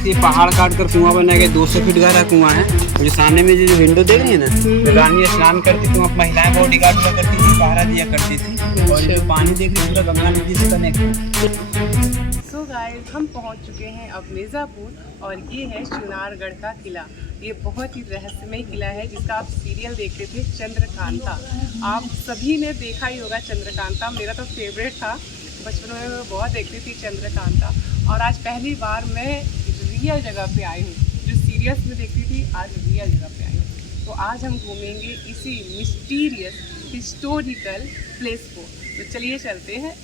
थी, पहाड़ काट कर कुआं बनाया गया, 200 फीट गहरा कुआं है। और जो सामने में जो विंडो देख रही है ना, तो रानी स्नान करती थी, वहाँ महिलाएं बॉडी गार्ड हुआ करती थी, पहरा दिया करती थी। और जो पानी देख रही पूरा गंगा नदी से कनेक्ट। सो गाइस, हम पहुंच चुके हैं अब मिर्ज़ापुर और ये है चुनारगढ़ का किला। ये बहुत ही रहस्यमय किला है जिसका आप सीरियल देखते थे चंद्रकांता। आप सभी ने देखा ही होगा चंद्रकांता, मेरा तो फेवरेट था, बचपन में मैं बहुत देखती थी चंद्रकांता। और आज पहली बार मैं रियल जगह पे आई हूँ, जो सीरियल्स में देखती थी आज रियल जगह पे आई हूँ। तो आज हम घूमेंगे इसी मिस्टीरियस हिस्टोरिकल प्लेस को। तो चलिए चलते हैं।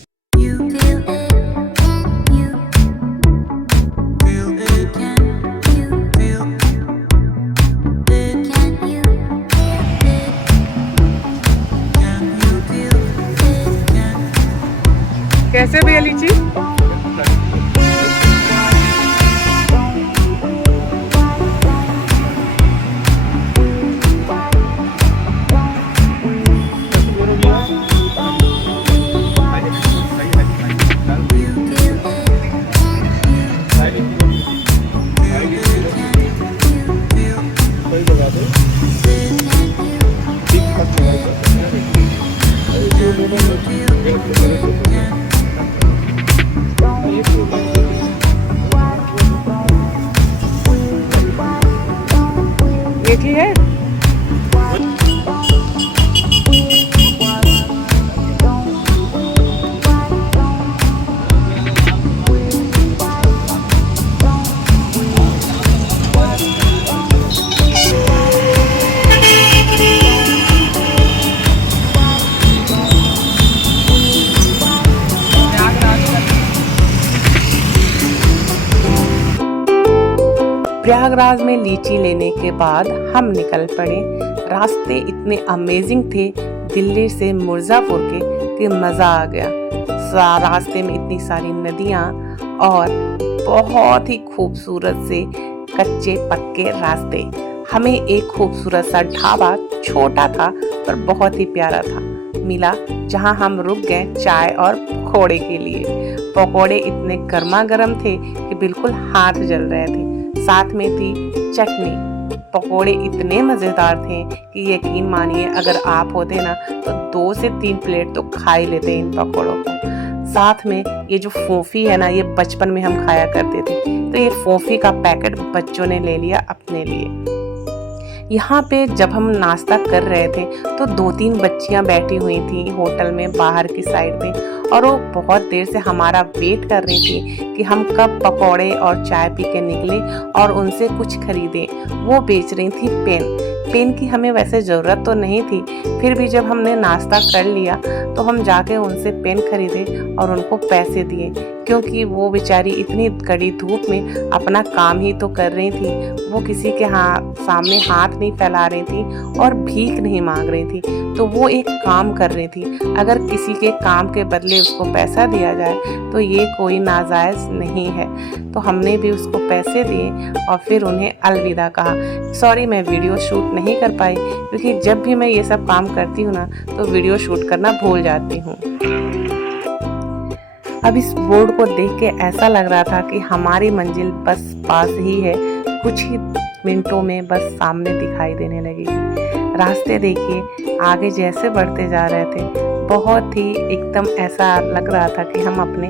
कैसे भैया लीची? एक ही है। प्रयागराज में लीची लेने के बाद हम निकल पड़े। रास्ते इतने अमेजिंग थे दिल्ली से मिर्ज़ापुर के कि मज़ा आ गया। रास्ते में इतनी सारी नदियाँ और बहुत ही खूबसूरत से कच्चे पक्के रास्ते। हमें एक खूबसूरत सा ढाबा, छोटा था पर बहुत ही प्यारा था, मिला, जहाँ हम रुक गए चाय और पकौड़े के लिए। पकौड़े इतने गर्मा गर्म थे कि बिल्कुल हाथ जल रहे थे। साथ में थी चटनी। पकोड़े इतने मज़ेदार थे कि यकीन मानिए अगर आप होते ना तो 2 से 3 प्लेट तो खा ही लेते इन पकोड़ों को। साथ में ये जो फोफी है ना, ये बचपन में हम खाया करते थे, तो ये फोफी का पैकेट बच्चों ने ले लिया अपने लिए। यहाँ पे जब हम नाश्ता कर रहे थे तो 2-3 बच्चियाँ बैठी हुई थी होटल में बाहर की साइड पे, और वो बहुत देर से हमारा वेट कर रही थी कि हम कब पकौड़े और चाय पी के निकले और उनसे कुछ खरीदे। वो बेच रही थी पेन की हमें वैसे ज़रूरत तो नहीं थी, फिर भी जब हमने नाश्ता कर लिया तो हम जाके उनसे पेन खरीदे और उनको पैसे दिए, क्योंकि वो बेचारी इतनी कड़ी धूप में अपना काम ही तो कर रही थी। वो किसी के सामने हाथ नहीं फैला रही थी और भीख नहीं मांग रही थी, तो वो एक काम कर रही थी। अगर किसी के काम के बदले उसको पैसा दिया जाए तो ये कोई नाजायज़ नहीं है। तो हमने भी उसको पैसे दिए और फिर उन्हें अलविदा कहा। सॉरी, मैं वीडियो शूट नहीं कर पाई, क्योंकि जब भी मैं ये सब काम करती हूँ ना तो वीडियो शूट करना भूल जाती हूँ। अब इस बोर्ड को देख के ऐसा लग रहा था कि हमारी मंजिल बस पास ही है, कुछ ही मिनटों में बस सामने दिखाई देने लगेगी। रास्ते देखिए, आगे जैसे बढ़ते जा रहे थे बहुत ही एकदम ऐसा लग रहा था कि हम अपने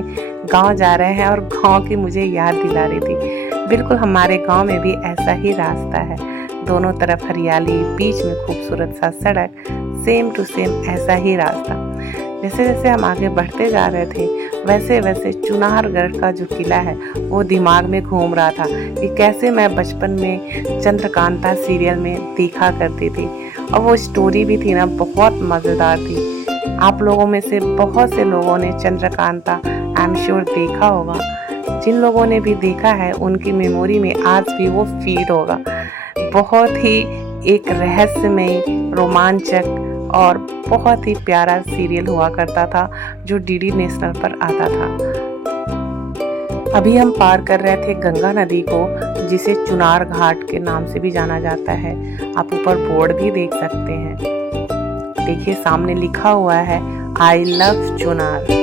गांव जा रहे हैं, और गांव की मुझे याद दिला रही थी। बिल्कुल हमारे गांव में भी ऐसा ही रास्ता है, दोनों तरफ हरियाली, बीच में खूबसूरत सा सड़क, सेम टू सेम ऐसा ही रास्ता। जैसे जैसे हम आगे बढ़ते जा रहे थे वैसे वैसे चुनारगढ़ का जो किला है वो दिमाग में घूम रहा था कि कैसे मैं बचपन में चंद्रकांता सीरियल में देखा करती थी, और वो स्टोरी भी थी ना बहुत मज़ेदार थी। आप लोगों में से बहुत से लोगों ने चंद्रकांता आई एम श्योर देखा होगा। जिन लोगों ने भी देखा है उनकी मेमोरी में आज भी वो फीड होगा। बहुत ही एक रहस्यमय, रोमांचक और बहुत ही प्यारा सीरियल हुआ करता था जो डीडी नेशनल पर आता था। अभी हम पार कर रहे थे गंगा नदी को, जिसे चुनार घाट के नाम से भी जाना जाता है। आप ऊपर बोर्ड भी देख सकते हैं, देखिए सामने लिखा हुआ है आई लव चुनार।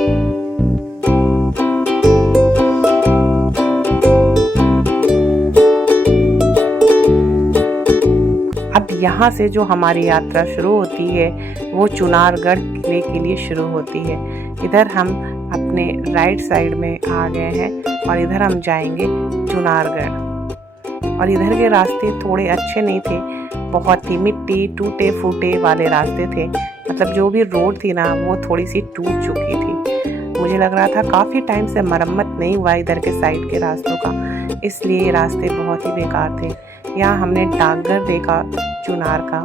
यहाँ से जो हमारी यात्रा शुरू होती है वो चुनारगढ़ किले के लिए शुरू होती है। इधर हम अपने राइट साइड में आ गए हैं और इधर हम जाएंगे चुनारगढ़। और इधर के रास्ते थोड़े अच्छे नहीं थे, बहुत ही मिट्टी टूटे फूटे वाले रास्ते थे। मतलब जो भी रोड थी ना वो थोड़ी सी टूट चुकी थी। मुझे लग रहा था काफ़ी टाइम से मरम्मत नहीं हुआ इधर के साइड के रास्तों का, इसलिए ये रास्ते बहुत ही बेकार थे। यहाँ हमने डाकघर देखा चुनार का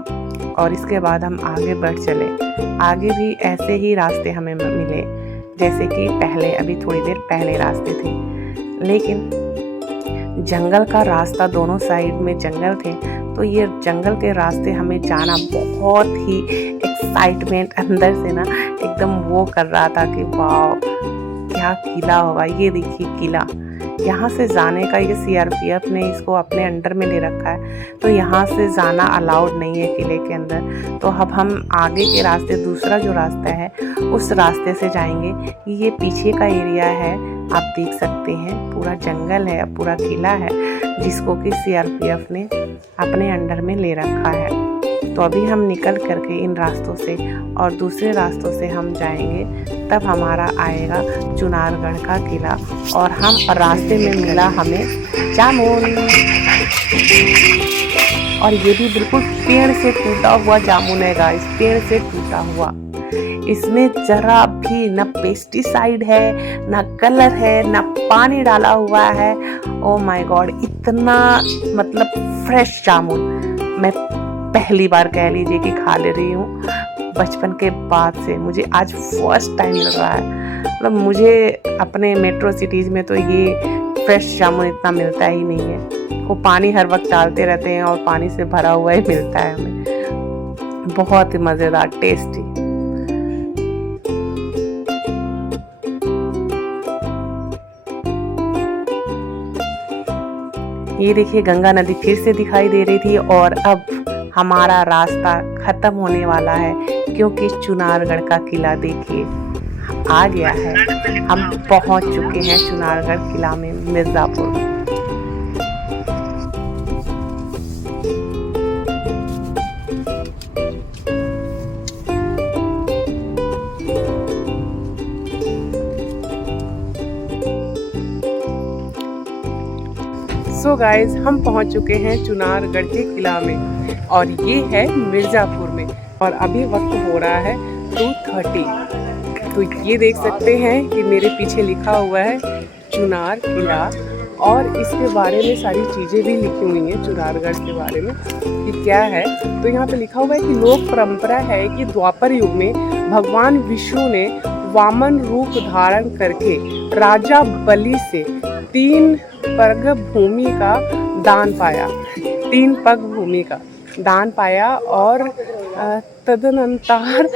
और इसके बाद हम आगे बढ़ चले। आगे भी ऐसे ही रास्ते हमें मिले जैसे कि पहले, अभी थोड़ी देर पहले रास्ते थे, लेकिन जंगल का रास्ता, दोनों साइड में जंगल थे, तो ये जंगल के रास्ते हमें जाना बहुत ही एक्साइटमेंट अंदर से ना एकदम वो कर रहा था कि वाह क्या किला होगा। ये देखिए किला, यहाँ से जाने का ये सीआरपीएफ ने इसको अपने अंडर में ले रखा है, तो यहाँ से जाना अलाउड नहीं है किले के अंदर। तो अब हम आगे के रास्ते, दूसरा जो रास्ता है उस रास्ते से जाएंगे। ये पीछे का एरिया है, आप देख सकते हैं पूरा जंगल है, पूरा किला है जिसको कि सीआरपीएफ ने अपने अंडर में ले रखा है। तो अभी हम निकल करके इन रास्तों से और दूसरे रास्तों से हम जाएंगे, तब हमारा आएगा चुनारगढ़ का किला। और हम रास्ते में मिला हमें जामुन, और ये भी बिल्कुल पेड़ से टूटा हुआ जामुन है गाइस, पेड़ से टूटा हुआ। इसमें जरा भी न पेस्टिसाइड है, न कलर है, न पानी डाला हुआ है। ओ माय गॉड, इतना मतलब फ्रेश जामुन मैं पहली बार कह लीजिए कि खा ले रही हूँ बचपन के बाद से। मुझे आज फर्स्ट टाइम मिल रहा है। मतलब मुझे अपने मेट्रो सिटीज़ में तो ये फ्रेश जामुन इतना मिलता ही नहीं है, वो पानी हर वक्त डालते रहते हैं और पानी से भरा हुआ ही मिलता है हमें। बहुत ही मज़ेदार, टेस्टी। ये देखिए गंगा नदी फिर से दिखाई दे रही थी और अब हमारा रास्ता खत्म होने वाला है, क्योंकि चुनारगढ़ का किला देखिए आ गया है। हम पहुंच चुके हैं चुनारगढ़ किला में, मिर्ज़ापुर। सो गाइज, हम पहुंच चुके हैं चुनारगढ़ के किला में और ये है मिर्ज़ापुर में, और अभी वक्त हो रहा है 2:30। तो ये देख सकते हैं कि मेरे पीछे लिखा हुआ है चुनार किला, और इसके बारे में सारी चीज़ें भी लिखी हुई हैं चुनारगढ़ के बारे में कि क्या है। तो यहाँ पे लिखा हुआ है कि लोक परंपरा है कि द्वापर युग में भगवान विष्णु ने वामन रूप धारण करके राजा बलि से 3 पग भूमि का दान पाया, 3 पग भूमि का दान पाया, और तदनंतर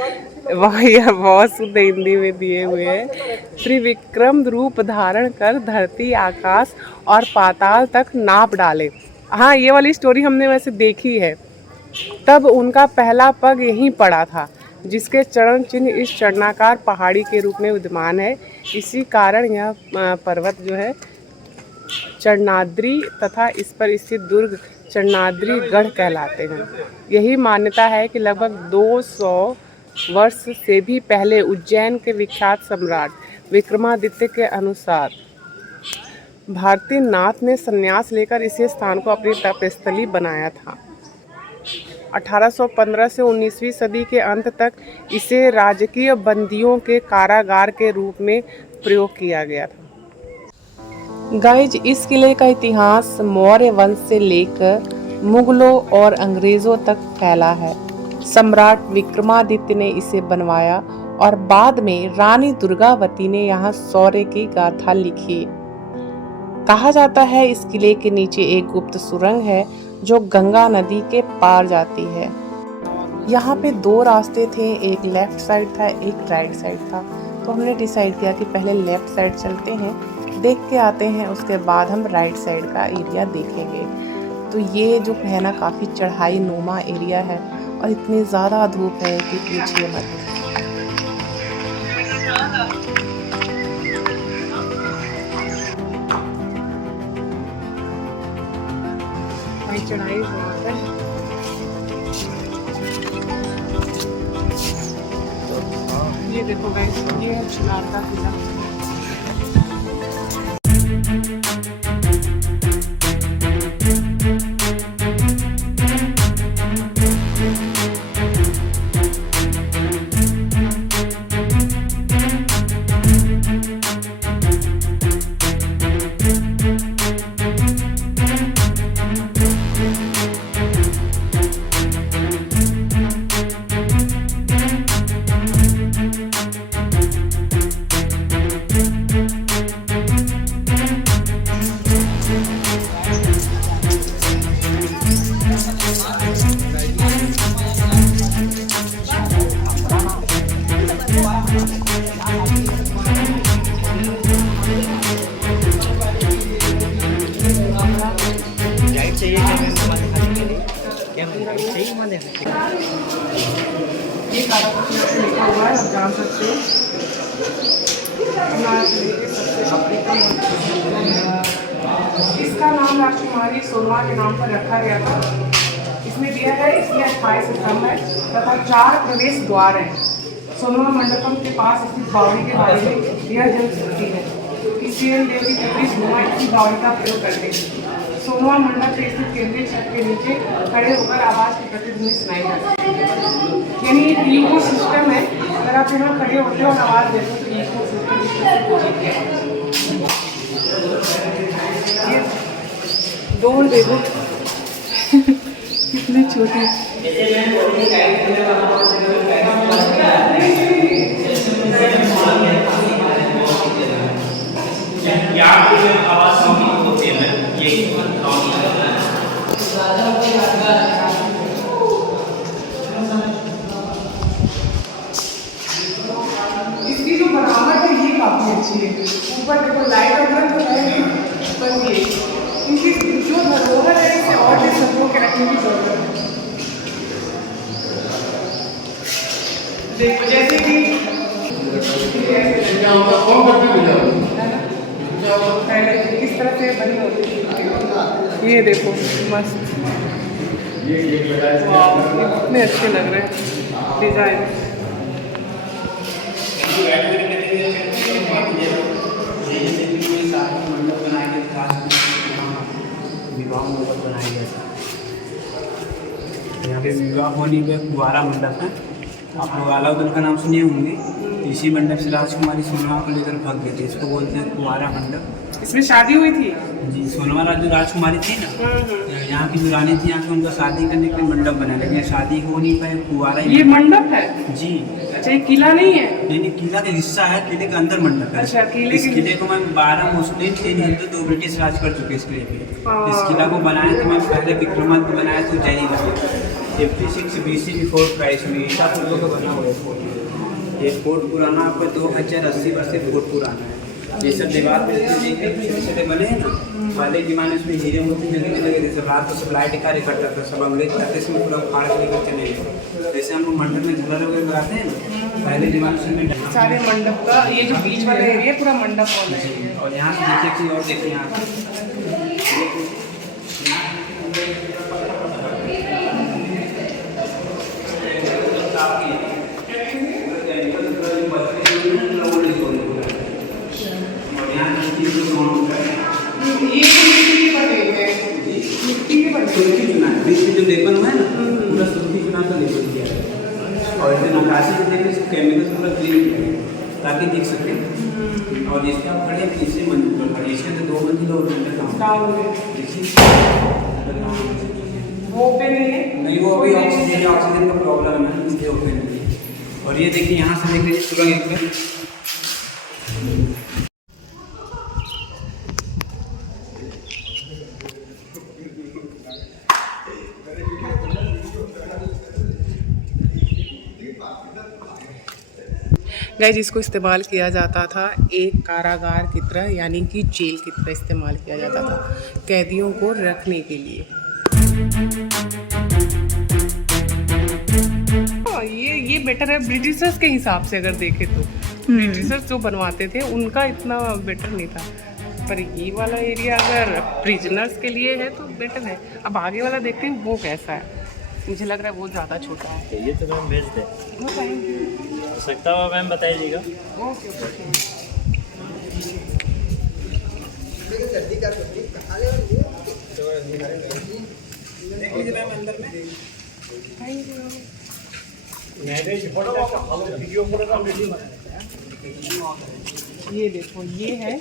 वह बहुत शुद्ध हिंदी में दिए हुए हैं, त्रिविक्रम रूप धारण कर धरती, आकाश और पाताल तक नाप डाले। हाँ, ये वाली स्टोरी हमने वैसे देखी है। तब उनका पहला पग यहीं पड़ा था, जिसके चरण चिन्ह इस चरणाकार पहाड़ी के रूप में विद्यमान है। इसी कारण यह पर्वत जो है चरणाद्रि तथा इस पर स्थित दुर्ग चरणाद्रि गढ़ कहलाते हैं। यही मान्यता है कि लगभग 200 वर्ष से भी पहले उज्जैन के विख्यात सम्राट विक्रमादित्य के अनुसार भारती नाथ ने संन्यास लेकर इसी स्थान को अपनी तपस्थली बनाया था। 1815 से 19वीं सदी के अंत तक इसे राजकीय बंदियों के कारागार के रूप में प्रयोग किया गया था। गाइज, इस किले का इतिहास मौर्य वंश से लेकर मुगलों और अंग्रेजों तक फैला है। सम्राट विक्रमादित्य ने इसे बनवाया और बाद में रानी दुर्गावती ने यहाँ शौर्य की गाथा लिखी। कहा जाता है इस किले के नीचे एक गुप्त सुरंग है जो गंगा नदी के पार जाती है। यहाँ पे 2 रास्ते थे, एक लेफ्ट साइड था, एक राइट साइड था। तो हमने डिसाइड किया कि पहले लेफ्ट साइड चलते हैं, देख के आते हैं, उसके बाद हम राइट साइड का एरिया देखेंगे। तो ये जो है ना काफ़ी चढ़ाई नुमा एरिया है और इतनी ज़्यादा धूप है कि पूछिए मत। चढ़ाई बहुत है। ये देखो गाइस, ये है चिनार का किला। ये काराकोरम से लिखा हुआ है, आप जान सकते हो। इसका नाम राजकुमारी सोनमा के नाम पर रखा गया था। इसमें दिया है, इसमें 28 स्तंभ है तथा 4 प्रवेश द्वार हैं। सोनमा मंडपम के पास स्थित बावड़ी के बारे में यह जन सकती है कि सीएन देवी पुत्री सोनमा इसकी बावड़ी का प्रयोग करते हैं। सोनमा मंडप से स्थित केंद्रीय छत के नीचे खड़े होकर आवाज़ की प्रतिध्वनि सुनाई जाती है। यानी एक इको सिस्टम है, अगर आप यहाँ खड़े होते हो और आवाज़ देते हो तो इको सिस्टम ये डोर देखो कितने छोटे। इसकी जो बनावट है ये काफी अच्छी है। ऊपर देखो लाइट वगैरह तो है, पर ये इनकी जो धरोहर है इसे और भी संजो के रखने की जरूरत है। देखो जैसे कि पहले किस तरह से बनी होती थी, ये देखो मस्त, कितने अच्छे लग रहे हैं डिजाइन। विवाह मंडप बनाया गया था। यहाँ पे विवाह होने पे कुंवारा मंडप है। आप लोग अलाउद्दीन का नाम सुने होंगे। इसी मंडप से राजकुमारी सोनमा को लेकर भाग गए थे। इसको बोलते हैं कुंवारा मंडप। इसमें शादी हुई थी जी। सोनमा जो राजकुमारी थी ना, यहाँ की जो रानी थी, यहाँ पे उनका शादी करने के लिए मंडप बनाया, लेकिन शादी हो नहीं पाए, कुंवारा ये मंडप है जी। अच्छा, ये किला नहीं है? नहीं, किला का हिस्सा है, किले के अंदर मंडप है। अच्छा, इस किले को मैं 12 मुस्लिम, 3 हिंदू, 2 ब्रिटिश राज कर चुके इस किले पे। इस किला को बनाया था मैं पहले विक्रमादित्य बनाया तो जय लगा 56 BC बिफोर क्राइस्ट में ईसा पूर्व का बना हुआ है। ये फोर्ट पुराना आपका 2080 वर्ष से फोर्ट पुराना है। ये सब दीवार पे छोटे छोटे बने हैं ना, पहले जमाने में हीरे मोती जगह लगे थे। सब रात को सब लाइट कार्य करता था, सब अंग्रेज करते इसमें पूरा फाड़ के लेकर चले गए। जैसे हम लोग मंडप में झलर वगैरह लगाते हैं ना, पहले जमाने में सारे मंडप का ये जो बीच वाला एरिया पूरा मंडप वाला है। और यहाँ से देखिए चीज और देखिए, यहाँ सुर्खी चुना है, बीच में जो लेपन हुआ है ना, पूरा सुर्खी चुना का लेपन किया है। और इसे नकाशी से देखें, इसको केमिकल से पूरा क्लीन किया है ताकि दिख सके। और इसके आप खड़े तीसरी मंजिल पर खड़े, इसके तो 2 मंजिल और डाउन वो पे नहीं है, नहीं वो अभी ऑक्सीजन का प्रॉब्लम है, इसलिए ओपन नहीं है। और ये देखिए यहाँ से देख लीजिए पूरा एक बार गाइस, इसको इस्तेमाल किया जाता था एक कारागार की तरह, यानी कि जेल की तरह इस्तेमाल किया जाता था कैदियों को रखने के लिए। ये बेटर है ब्रिटिशर्स के हिसाब से अगर देखें तो। ब्रिटिशर्स जो बनवाते थे उनका इतना बेटर नहीं था, पर ये वाला एरिया अगर प्रिजनर्स के लिए है तो बेटर है। अब आगे वाला देखते हैं वो कैसा है। मुझे लग रहा है वो ज़्यादा छोटा है। ये तो मैम भेज दें। सकता हुआ मैम बताइएगा। Okay okay. देख लीजिए मैम अंदर में। Thank you. ये देखो, ये है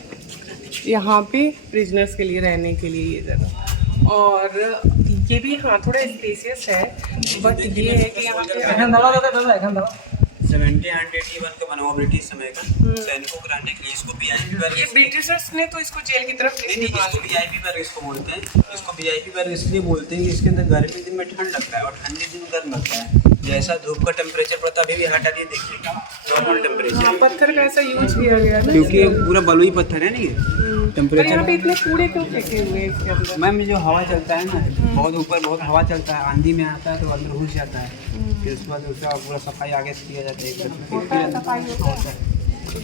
यहाँ पे प्रिजनर्स के लिए रहने के लिए ये जगह, और ये भी हाँ थोड़ा स्पेसियस है, बट ये है कि यहाँ पे 1781 का बना हुआ ब्रिटिश समय का, सैनिकों को रहने के लिए। इसको वीआईपी वर्ग, ये ब्रिटिशर्स ने तो इसको जेल की तरफ नहीं, इसको वीआईपी वर्ग इसको बोलते हैं। इसको वीआईपी वर्ग इसलिए बोलते हैं कि इसके अंदर गर्मी दिन में ठंड लगता है और ठंडे दिन गर्म लगता है। जैसा धूप का टेम्परेचर पड़ता है, अभी भी हटा दिए देखिए नॉर्मल टेम्परेचर। पत्थर का ऐसा यूज किया गया है ना, क्योंकि ये पूरा बलुई पत्थर है ना ये पर टेम्परेचर। यहाँ पे इतने कूड़े क्यों फेंके हुए हैं इसके अंदर? मैम जो हवा चलता है ना, बहुत ऊपर बहुत हवा चलता है, आंधी में आता है तो अंदर घुस जाता है। फिर उसके बाद उसका पूरा सफाई आगे से किया जाता है। सफाई होता है।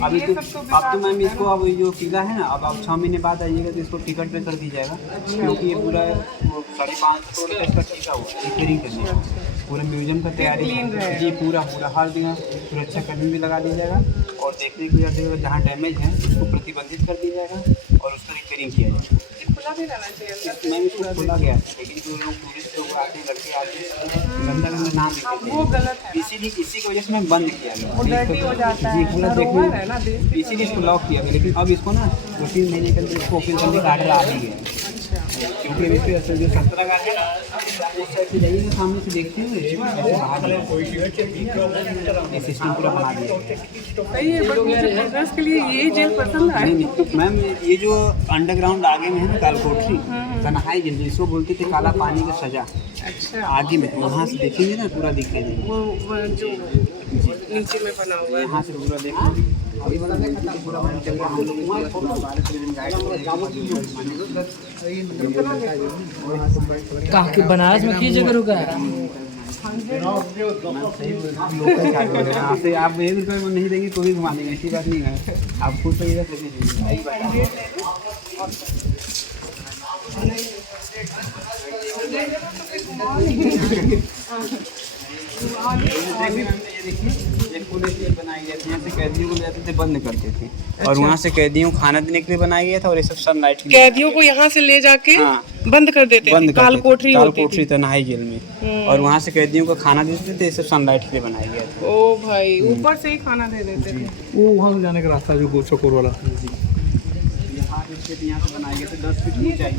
अभी ये तो सब अब तो मैम इसको, अब जो किला है ना, अब आप 6 महीने बाद आइएगा तो इसको टिकट पे कर दी जाएगा, क्योंकि ये पूरा 5.5 करोड़ का इसका टीका हुआ रिपेयरिंग करने का। पूरा म्यूजियम का तैयारी जी, पूरा हर जगह सुरक्षा कर्मी भी लगा दिया जाएगा और देखने को यह जगह जहाँ डैमेज है उसको प्रतिबंधित कर दिया जाएगा और उसका रिपेयरिंग किया जाएगा। खुला भी रहना चाहिए। मैम इसको खोला गया है, लेकिन जो लोग टूरिस्ट लोग आते हैं, लड़के आते हैं, गंदा नाम लिखते वो हैं, गलत है, इसी की वजह से मैं बंद किया गया। वो डर्टी हो जाता जी है, पूरा धरोहर है ना देखिए, देश की। इसीलिए इसको लॉक किया गया। लेकिन अब इसको ना 2-3 महीने के अंदर इसको ओपन करने का ऑर्डर आ ही गया, क्योंकि अभी इसके जो 17 का है ना, उस साइड से जाइए सामने से देखते हुए ये सिस्टम पूरा बना दिया है। सही है, बट मुझे प्रिजनर्स के लिए ये जेल पसंद है। नहीं मैम, ये जो अंडरग्राउंड आगे में है ना कालकोठरी, कन्हाई जेल जिसको बोलते थे काला पानी का सजा, अच्छा, आगे में वहाँ से देखेंगे ना पूरा दिखाई देगा। वो जो नीचे में बना हुआ है। यहाँ से पूरा देखेंगे। अभी वाला नहीं खत्म, पूरा बंद चल रहा है। हम लोग 12 दिन गाइड कहाँ के बनारस में किस जगह रुका है? यहाँ से आप 1 रुपये में नहीं देंगे तो भी घुमा देंगे, ऐसी बात नहीं है। आप खुद तो बनाई गई थी, यहाँ से कैदियों को ले जाते थे, बंद करते थे। और वहाँ से कैदियों को खाना देने के लिए बनाया गया था और ये सब सनलाइट के लिए। कैदियों को यहाँ से ले जाके हाँ, बंद कर देते थे, कालकोठरी तन्हाई जेल में, और वहाँ से कैदियों को खाना देते थे। ये सब सनलाइट के लिए बनाया गया था। ओ भाई, ऊपर से ही खाना दे देते थे। वो वहाँ से जाने का रास्ता जो गोचकोर वाला, यहाँ से बनाए गए थे 10 फीट ऊंचाई।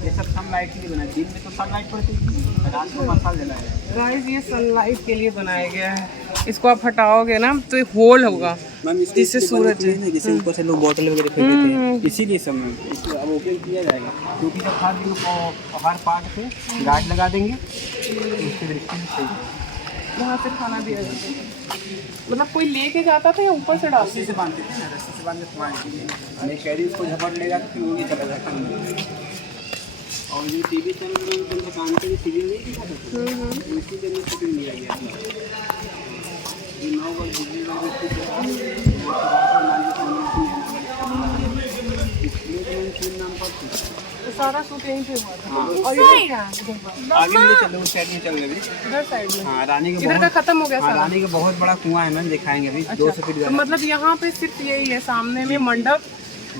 ये सब सनलाइट के लिए बनाए, दिन में तो सनलाइट पड़ती थी, रात को मसाल जलाया। गाइस ये सनलाइट के लिए बनाया गया है। इसको आप हटाओगे ना तो ये होल होगा जिससे सूरज है, जैसे ऊपर से लोग बोतल वगैरह फेंकते थे, इसीलिए सब में इसको अब ओपन किया जाएगा, क्योंकि जब हर पार्ट पे गार्ड लगा देंगे उसकी दृष्टि से सही है। वहाँ से खाना दिया जाता था, मतलब कोई लेके जाता था या ऊपर से डालते रस्सी से बांधते थे ना, रस्सी से बांध के खुआएंगे। कैदी उसको झपट लेगा तो फिर वो भी चला जाता है। और जो टीवी चैनल में उनको दुकान पे सीरियल नहीं दिखाते थे, उसी दिन में शूटिंग लिया गया था। ये 9 बार बिजली तो सारा शूट यहीं पे हुआ था। हाँ। और इधर क्या है? आगे में चल रहे, उस साइड में चल रहे अभी। इधर साइड में। हाँ, रानी का इधर का खत्म हो गया हाँ, सारा। रानी का बहुत बड़ा कुआं है, मैम दिखाएंगे अभी। 200 फीट तो मतलब यहाँ पे सिर्फ यही है, सामने में मंडप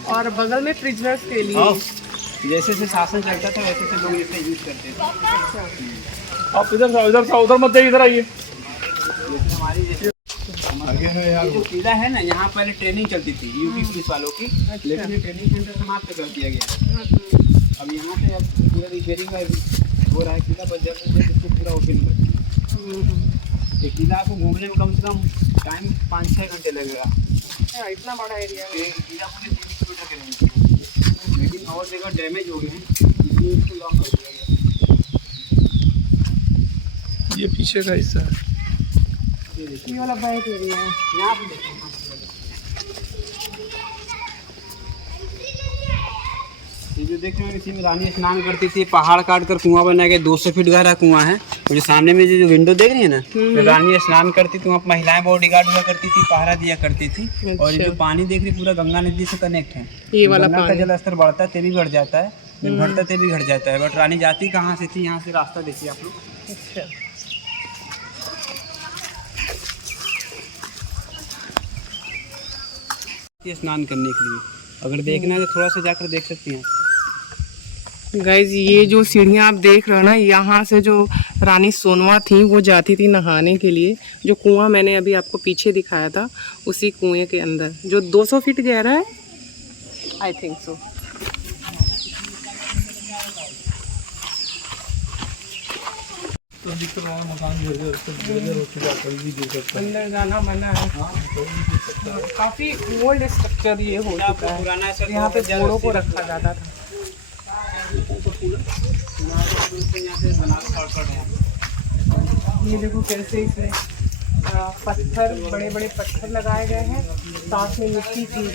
और बगल में प्रिजनर्स के लिए। जैसे से शासन चलता था वैसे से लोग इसे यूज करते थे। आप इधर से उधर मत जाइए, इधर आइए। जैसे हमारी आगे है यार, जो किला है ना, यहाँ पहले ट्रेनिंग चलती थी यूपी पुलिस वालों की, लेकिन ये ट्रेनिंग सेंटर समाप्त कर दिया गया। अब यहाँ पे अब पूरा रिपेयरिंग का हो रहा है किला, पर जल्द से जल्द इसको पूरा ओपन कर दिया। ये किला आपको घूमने में कम से कम टाइम 5-6 घंटे लगेगा। इतना बड़ा एरिया है। किला पूरे 3 किलोमीटर के रेंज, लेकिन और जगह डैमेज हो गए हैं, इसलिए इसको लॉक कर दिया गया। ये पीछे का हिस्सा है। ये वाला बैक एरिया है। यहाँ पे देखो, ये जो देख रहे हैं, इसी में रानी स्नान करती थी। पहाड़ काट कर कुआं बनाया गया, 200 फीट गहरा कुआं है। और जो सामने में जो विंडो देख रही है ना, तो रानी स्नान करती थी वहाँ, महिलाएं बॉडीगार्ड हुआ करती थी, पहरा दिया करती थी। और ये जो पानी देख रही पूरा गंगा नदी से कनेक्ट है। ये वाला गंगा का पानी जल स्तर बढ़ता है तेभी घट जाता है, जब घटता तेभी घट जाता है। बट रानी जाती कहाँ से थी, यहाँ से रास्ता देखिए आप लोग। अच्छा, ये स्नान करने के लिए, अगर देखना है तो थोड़ा सा जाकर देख सकती हैं। गाइज ये जो सीढ़ियाँ आप देख रहे हो ना, यहाँ से जो रानी सोनवा थी वो जाती थी नहाने के लिए। जो कुआं मैंने अभी आपको पीछे दिखाया था, उसी कुएं के अंदर जो 200 फीट गहरा है, आई थिंक सो। तो दिख रहा है मकान जर्जर होके जाकर भी देख सकते हैं। अंदर जाना मना है। काफी ओल्ड स्ट्रक्चर ये हो चुका है। पुराना सा यहाँ पे घोड़ों को रखा जाता था। ये देखो कैसे इसमें पत्थर, बड़े बड़े पत्थर लगाए गए हैं, साथ में मिट्टी की,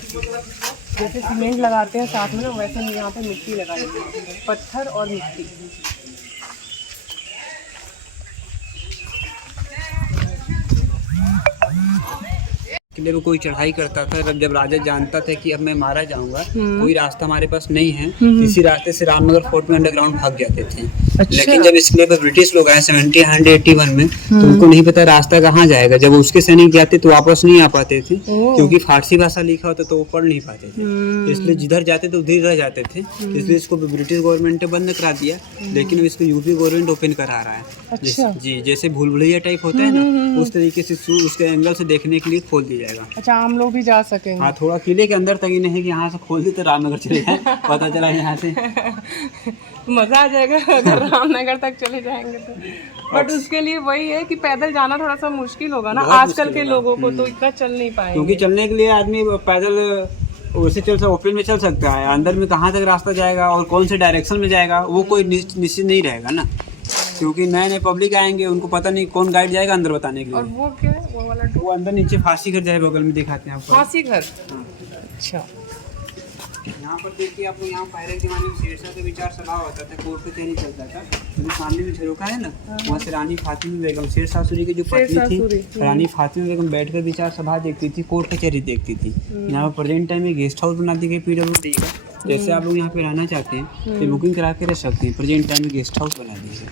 जैसे सीमेंट लगाते हैं साथ में ना, वैसे यहाँ पे मिट्टी लगाई गई है, पत्थर और मिट्टी। किले पे कोई चढ़ाई करता था, जब राजा जानता था कि अब मैं मारा जाऊंगा, कोई रास्ता हमारे पास नहीं है, इसी रास्ते से रामनगर फोर्ट में अंडरग्राउंड भाग जाते थे। अच्छा। लेकिन जब इस किले पे ब्रिटिश लोग आए 1781 में, तो उनको नहीं पता रास्ता कहाँ जाएगा। जब उसके सैनिक जाते तो वापस नहीं आ पाते थे, क्योंकि फारसी भाषा लिखा होता तो वो पढ़ नहीं पाते थे, इसलिए जिधर जाते थे उधर रह जाते थे। इसलिए इसको ब्रिटिश गवर्नमेंट ने बंद करा दिया, लेकिन अब इसको यूपी गवर्नमेंट ओपन करा रहा है। अच्छा। जी, जैसे भूल भुलैया टाइप होता है ना, उस तरीके से उसके एंगल से देखने के लिए खोल दिया जाएगा। अच्छा, हम लोग भी जा सकेंगे? हाँ, थोड़ा किले के अंदर तक ही नहीं है कि यहाँ से खोल दी तो रामनगर चले जाए, पता चला यहाँ से। मजा आ जाएगा अगर रामनगर तक चले जाएंगे तो। बट उसके लिए वही है कि पैदल जाना थोड़ा सा मुश्किल होगा ना, आजकल के लोगों को तो इतना चल नहीं पाएंगे। क्योंकि चलने के लिए आदमी पैदल वैसे चल सकता, ओपन में चल सकता है, अंदर में कहाँ तक रास्ता जाएगा और कौन से डायरेक्शन में जाएगा वो कोई निश्चित नहीं रहेगा ना, क्योंकि नए नए पब्लिक आएंगे, उनको पता नहीं कौन गाइड जाएगा अंदर बताने के लिए। और वो क्या है वो वाला? वो अंदर नीचे फांसी घर जाए, बगल में दिखाते हैं आपको। फांसी घर? अच्छा। यहाँ पर देखिए आप लोग, यहाँ पहले के जमाने में शेरशाह का विचार सभा होता था, कोर्ट कचहरी चलता था। जो सामने में झरोखा है ना, वहाँ से रानी फातिमा बेगम, शेरशाह सूरी की जो पत्नी थी, रानी फातिमा बेगम बैठकर विचार सभा देखती थी, कोर्ट कचहरी देखती थी। यहाँ पर प्रेजेंट टाइम में गेस्ट हाउस बना दी गई PWD का। जैसे आप लोग यहाँ पे रहना चाहते हैं तो बुकिंग करा के रह सकते हैं। प्रेजेंट टाइम में गेस्ट हाउस बना दी है।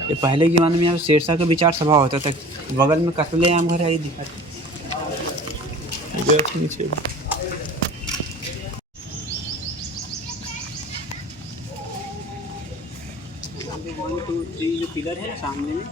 ये पहले के जमाने में यहाँ शेरशाह का विचार सभा होता था। बगल में कत्लेआम घर है, दिखाते नीचे जो पिलर है सामने में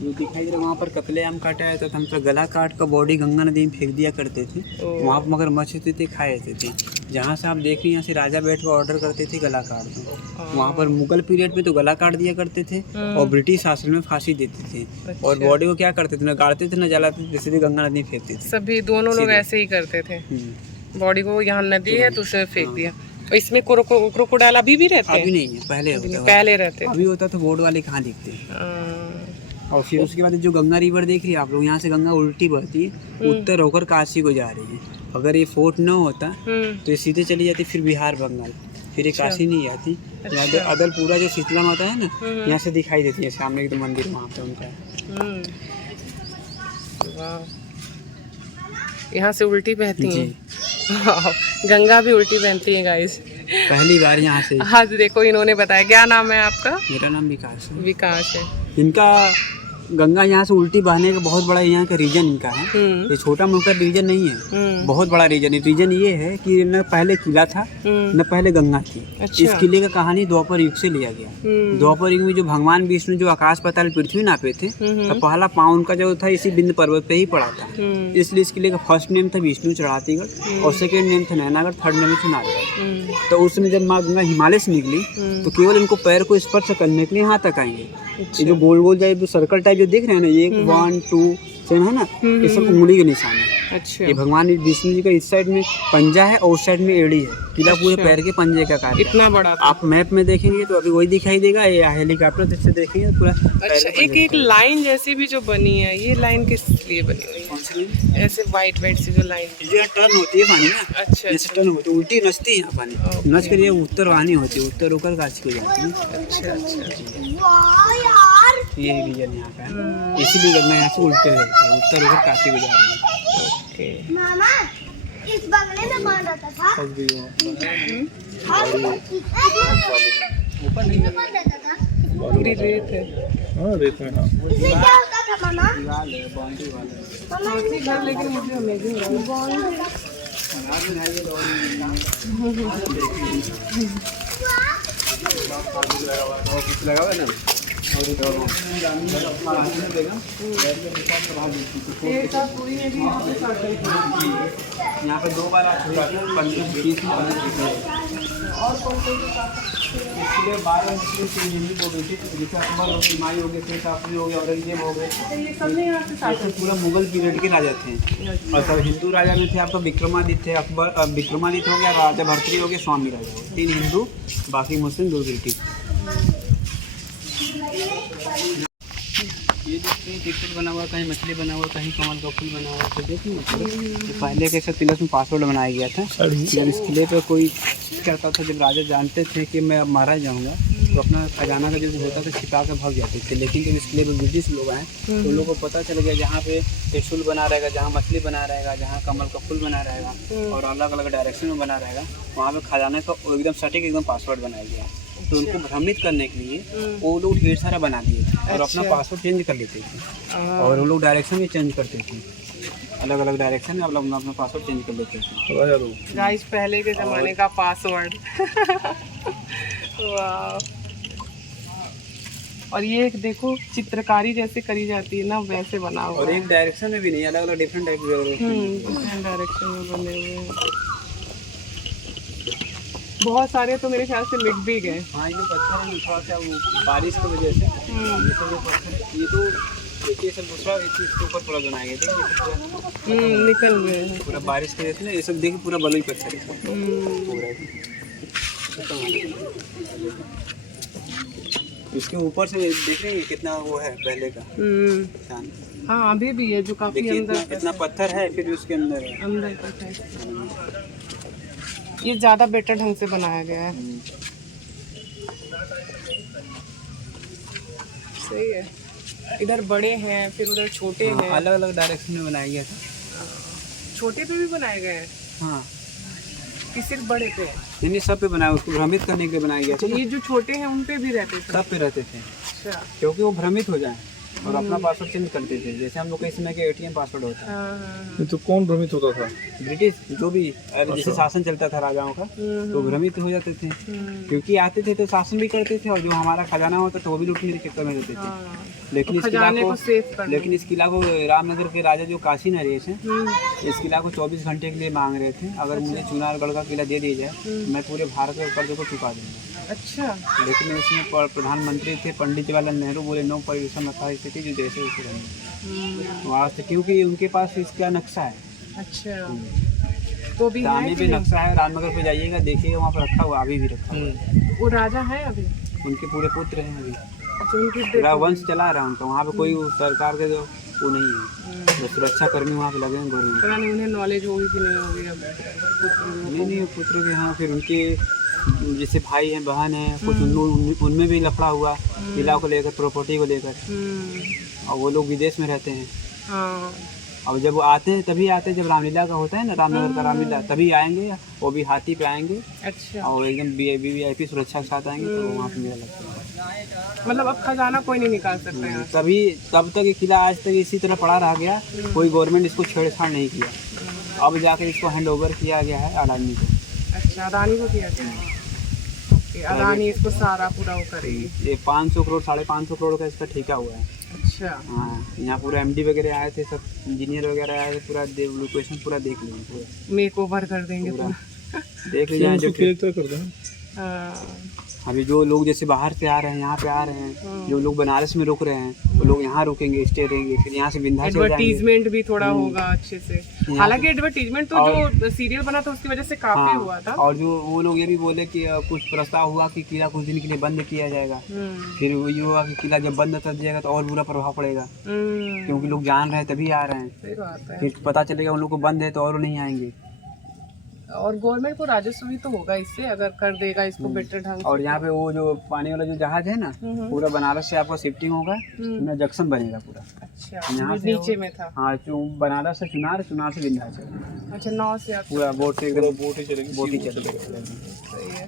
जो दिखाई दे रहा है, वहाँ पर कत्लेआम काटा है, तो हम तो गला काट का बॉडी गंगा नदी में फेंक दिया करते थे। वहाँ पर मगरमच्छ होते थे, खाए जाते थे। जहाँ से आप देख रहे हैं, यहाँ से राजा बैठ कर ऑर्डर करते थे गला काट दो। वहाँ पर मुगल पीरियड में तो गला काट दिया करते थे, और ब्रिटिश शासन में फांसी देते थे। और बॉडी को क्या करते थे, न गाड़ते थे न जलाते थे, सीधे गंगा नदी में फेंकते थे। सभी दोनों लोग ऐसे ही करते थे। बॉडी को यहाँ नदी है तो उसे फेंक दिया। इसमें क्रोकोडाइल अभी भी रहते हैं? अभी नहीं है, पहले होता पहले रहते। अभी होता तो बोर्ड वाले कहाँ दिखते हैं। और फिर उसके बाद जो गंगा रिवर देख रही है आप लोग, यहाँ से गंगा उल्टी बहती है, उत्तर होकर काशी को जा रही है। अगर ये फोर्ट न होता तो ये सीधे चली जाती फिर बिहार बंगाल, फिर ये काशी नहीं आती। अदलपुरा जो शीतला माता है ना, यहाँ से दिखाई देती है सामने एक तो मंदिर वहाँ पे उनका। यहाँ से उल्टी बहती है। गंगा भी उल्टी बहती है गाइस। पहली बार यहाँ से। हाँ देखो, इन्होंने बताया। क्या नाम है आपका? मेरा नाम विकास है। विकास है। इनका गंगा यहाँ से उल्टी बहने का बहुत बड़ा यहाँ का रीजन इनका है। ये छोटा मोटा रीजन नहीं है, बहुत बड़ा रीजन है। रीजन ये है कि न पहले किला था न पहले गंगा थी। अच्छा। इस किले का कहानी द्वापर युग से लिया गया। द्वापर युग में जो भगवान विष्णु जो आकाश पाताल पृथ्वी नापे थे, तो पहला पाँव उनका जो था इसी बिंद पर्वत पे ही पड़ा था। इसलिए इस किले का फर्स्ट नेम था विष्णु चढ़ातीगढ़, और सेकेंड नेम था नैनागढ़, थर्ड नेम था नाथगढ़। तो उस समय जब माँ गंगा हिमालय से निकली तो केवल इनको पैर को स्पर्श करने के लिए यहाँ तक आएंगे। ये जो गोल गोल जाए जो सर्कल टाइप जो दिख रहे हैं ना, ये 1 2 से है ना, ये सब उंगली के निशान है। अच्छा। ये भगवान विष्णु जी का इस साइड में पंजा है और उस साइड में एड़ी है। किला पूरे पैर के पंजे का कार्य। इतना बड़ा था। आप मैप में देखेंगे तो अभी वही दिखाई देगा। ये हेलीकॉप्टर से देखेंगे पूरा। अच्छा, एक लाइन जैसी भी जो बनी है, ये लाइन किस लिए बनी हुई है? ऐसे वाइट सी जो लाइन जो टर्न होती है पानी ना। अच्छा। जैसे टर्न होती है, उल्टी नचती है यहाँ पानी। नच कर ये उत्तर वाहनी होती है, उत्तर होकर काशी को जाती है। अच्छा। ये रीजन यहाँ का है, इसीलिए गंगा यहाँ से उल्टे रहती है, उत्तर होकर काशी को जा रही है। ओके। मामा, इस बंगले में कौन रहता था? ऊपर नहीं रहता था। पूरी रेत है। हाँ रेत में। हाँ इसमें क्या होता था मामा? दीवार है, बाउंड्री वाला है। मामा घर लेकिन मुझे अमेजिंग लगा। लगा हुआ ना यहाँ पे 2 बार आप 15 20 इसलिए 12 हिंदी हो गई थी, जैसे अकबर हो गई, माई हो गए थे, शाफी हो गए, औरंगजेब हो गए, ये पूरा मुगल पीरियड के राजा थे। और सब हिंदू राजा में थे आपका विक्रमादित्य थे, अकबर विक्रमादित्य हो गया, राजा भर्तृहरि हो गए, स्वामी राजा हो गए, 3 हिंदू, बाकी मुस्लिम 2 ब्रिटिश। ये देखते हैं तिरछुल बना हुआ, कहीं मछली बना हुआ, कहीं कमल का फूल बना हुआ। तो देखिए पहले के सब तिलक में पासवर्ड बनाया गया था। जब इस किले पर कोई करता था, जब राजा जानते थे कि मैं अब मारा जाऊँगा, तो अपना खजाना का जो होता था छिपा के भाग जाते थे। लेकिन जब इस किले पर ब्रिटिश लोग आए तो लोगों को पता चल गया जहाँ पे त्रिशूल बना रहेगा, जहाँ मछली बना रहेगा, जहाँ कमल का फूल बना रहेगा और अलग अलग डायरेक्शन में बना रहेगा, वहाँ पे खजाने का एकदम सटीक एकदम पासवर्ड बनाया गया। तो उनको भ्रमित करने के लिए वो लोग ढेर सारा बना दिए थे और अपना पासवर्ड चेंज कर लेते थे। और वो लोग डायरेक्शन भी चेंज करते थे, अलग अलग डायरेक्शन में अपना पासवर्ड चेंज कर लेते थे। गाइस पहले के ज़माने का पासवर्ड। वाह। और ये एक देखो चित्रकारी जैसे करी जाती है ना, वैसे बना हुआ और एक डायरेक्शन में भी नहीं, अलग अलग डिफरेंट टाइप डिफरेंट डायरेक्शन में बने हुए हैं। बहुत सारे तो मेरे ख्याल से मिट भी गए। हाँ, ये पत्थर है थोड़ा सा वो बारिश की वजह से ये सब जो पत्थर है, ये तो देखिए सब दूसरा इसके ऊपर पूरा बनाया गया, देखिए निकल गए हैं पूरा बारिश की वजह से ना, ये सब देखिए पूरा बलुई पत्थर है पूरा। इसके ऊपर से देख रहे हैं कितना वो है पहले का निशान। हाँ अभी भी है जो काफी अंदर इतना पत्थर है, फिर उसके अंदर है अंदर तक है। ये ज्यादा बेटर ढंग से बनाया गया है। सही है। इधर बड़े हैं, फिर उधर छोटे हैं, अलग अलग डायरेक्शन में बनाया गया था। छोटे पे भी बनाए गए हैं हाँ, कि सिर्फ बड़े पे? नहीं सब पे बनाया, उसको भ्रमित करने के लिए बनाया गया था। ये जो छोटे हैं उन पे भी रहते थे? सब पे रहते थे। अच्छा। क्योंकि वो भ्रमित हो जाए और अपना पासवर्ड चेंज करते थे, जैसे हम लोग के समय के एटीएम पासवर्ड होता है। तो कौन भ्रमित होता था? ब्रिटिश जो भी जैसे शासन चलता था राजाओं का, तो भ्रमित हो जाते थे, क्योंकि आते थे तो शासन भी करते थे और जो हमारा खजाना होता था वो भी लूटने के चक्कर में रहते थे। लेकिन इस किला को रामनगर के राजा जो काशी नरेश हैं, इस किला को 24 घंटे के लिए मांग रहे थे। अगर मुझे चुनारगढ़ का किला दे दिया जाए मैं पूरे भारत के कर्ज को चुका दूंगा। अच्छा। लेकिन उसमें प्रधानमंत्री थे पंडित जवाहरलाल नेहरू, बोले नो परिवेशन रखा स्थिति जो जैसे वैसे रहेंगे वहाँ से, क्योंकि उनके पास इसका नक्शा है। अच्छा। तो भी दामी पे नक्शा है, रामनगर पे जाइएगा देखिएगा वहाँ पर रखा हुआ, अभी भी रखा हुआ। वो राजा है अभी? उनके पूरे पुत्र हैं अभी, अच्छा, पूरा वंश चला रहा है उनका। वहाँ पे कोई सरकार के जो वो नहीं है, जो सुरक्षा कर्मी वहाँ पे लगे हैं गवर्नमेंट। पता नहीं उन्हें नॉलेज होगी कि नहीं होगी अब। नहीं पुत्र के यहाँ, फिर उनके जैसे भाई हैं बहन हैं कुछ, उनमें भी लफड़ा हुआ किला को लेकर, प्रॉपर्टी को लेकर, और वो लोग विदेश में रहते हैं। हाँ। और जब वो आते हैं तभी आते हैं जब रामलीला का होता है ना, रामनगर का रामलीला, तभी आएंगे, वो भी हाथी पे आएंगे। अच्छा। और एकदम VIP सुरक्षा के साथ आएंगे, तो वहाँ पे मेला लगता है। मतलब अब खजाना कोई नहीं निकाल सकता है? तभी तब तक ये किला आज तक इसी तरह पड़ा रह गया, कोई गवर्नमेंट इसको छेड़छाड़ नहीं किया। अब जाकर इसको हैंड ओवर किया गया है अडानी को। अच्छा, अडानी को किया गया। अडानी इसको सारा पूरा वो करेगी। ये 500 करोड़ 550 करोड़ का इसका ठेका हुआ है। अच्छा। हाँ, यहाँ पूरा MD वगैरह आए थे, सब इंजीनियर वगैरह आए थे, पूरा लोकेशन पूरा देख लेंगे, पूरा मेक ओवर कर देंगे पूरा। देख लीजिए जो कर दें। अभी जो लोग जैसे बाहर से आ रहे हैं, यहाँ पे आ रहे हैं, जो लोग बनारस में रुक रहे हैं वो लोग यहाँ रुकेंगे, स्टे रहेंगे, फिर यहाँ से विंध्याचल जाएंगे। एडवर्टीजमेंट भी थोड़ा होगा अच्छे से। हालांकि एडवर्टीजमेट तो जो सीरियल बना था उसकी वजह से काफी हुआ था। और जो वो लोग ये भी बोले कि कुछ प्रस्ताव हुआ कि किला कुछ दिन के लिए बंद किया जाएगा। फिर ये हुआ कि किला जब बंद कर दिया जाएगा तो और बुरा प्रभाव पड़ेगा, क्योंकि लोग जान रहे हैं तभी आ रहे हैं। फिर पता चलेगा उन लोग को बंद है तो और नहीं आएंगे। और गवर्नमेंट को राजस्व भी तो होगा इससे, अगर कर देगा इसको बेटर ढंग से। और यहाँ पे वो जो पानी वाला जो जहाज है ना, पूरा बनारस से आपका शिफ्टिंग होगा, जंक्शन बनेगा पूरा। अच्छा, यहाँ से नीचे में था। हाँ, बनारस से चुनार, चुनार से विंध्याचल। अच्छा, 9 से पूरा बोट से एकदम बोट ही चलेगी, बोट ही चलेगी। सही है।